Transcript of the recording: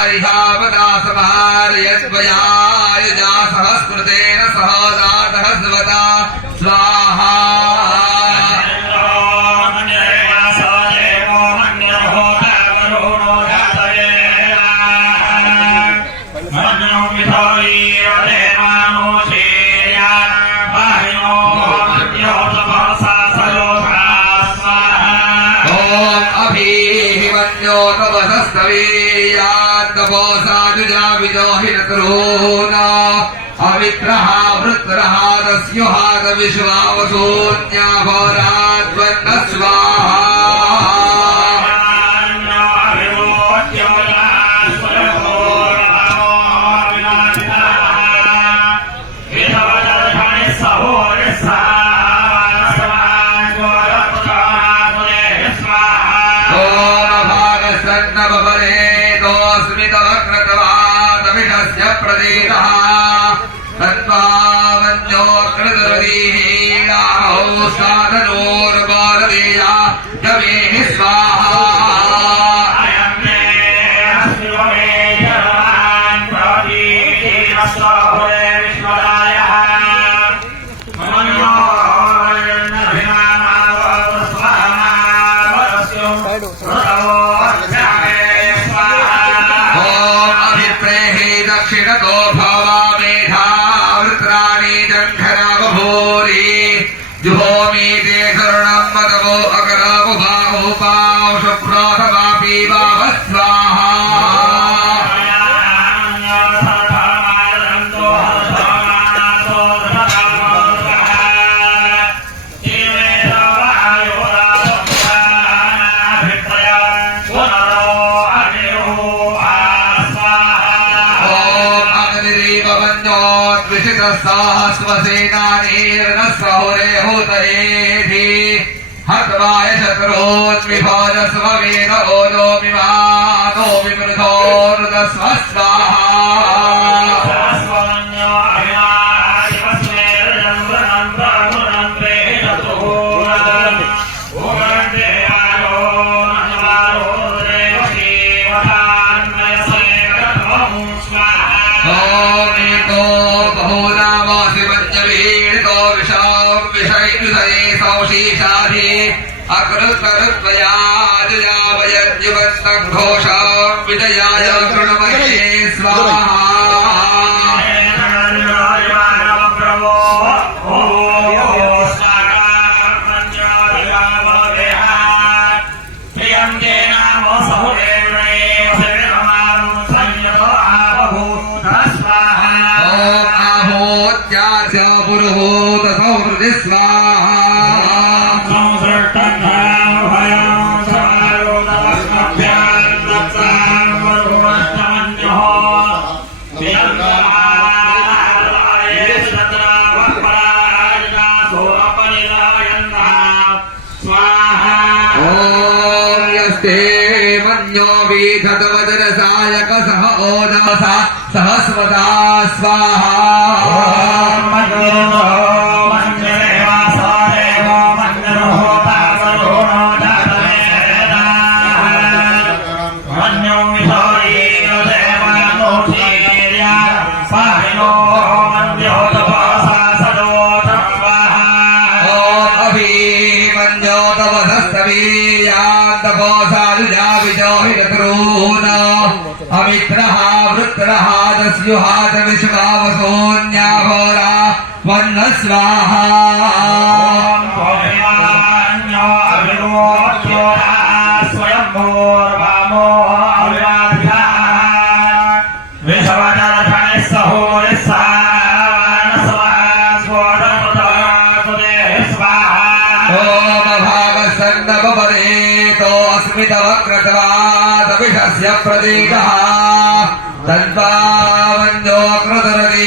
समारयद्वयायुजा सहस्कृतेन सहदातः स्वता स्वाहा अवित्रहा वृत्रहा तस्योहात विश्वावसून्याभराद्वन्न स्वाहा साधनोर्बालदेया यमे स्वाहा अभिप्रेहि दक्षिणतो भवा मेधा वृत्राणि जण्ठरावभूरि जुहोमि ते शरणं मदवो अकरावो भागो पाव शुभ्रोधवापि वाव स्वाहा सहस्वसेनानीर्न सहुरे हुतयेधि हत्वाय शत्रून्विभोज स्ववेद ओजो विमानो विमृधोरुदस्व स्वाहा घोषां विजयाय कृणमये स्वाहा आहोत्यास्य पुरुहूत संहृति स्वाहा वीधतवदरसायक सह ओजसा सहस्वता स्वाहा अमित्रहा वृत्रहा दस्युहात विश्वावसोन्याभोरा वन्न स्वाहा अस्मितवक्रतवादभिषस्य प्रतीकः तन्वावन्यो कृतरति